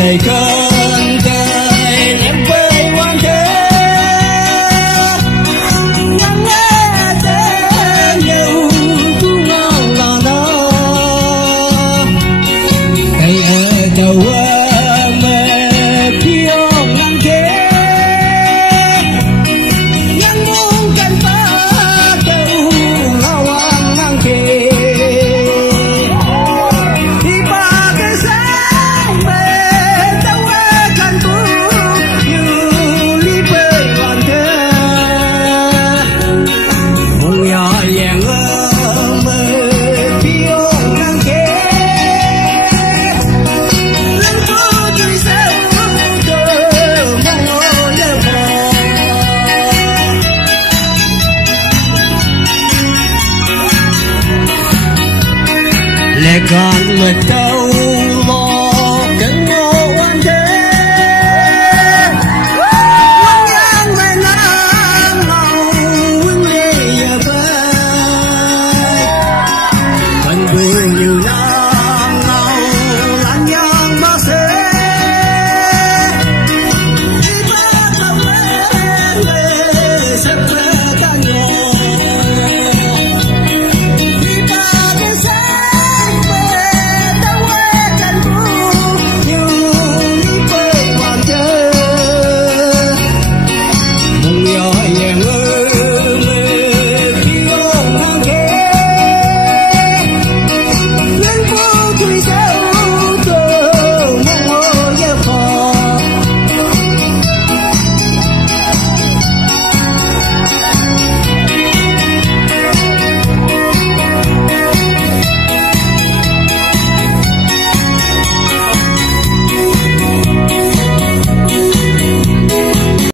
thầy cơn đời em với quan thế ngắm nghe thế nhiều cũng ngon là đó thầy ở đầu mê phiêu ngang thế nhưng muốn cần phá cầu lao ăn ngang thế lệ còn mệt đâu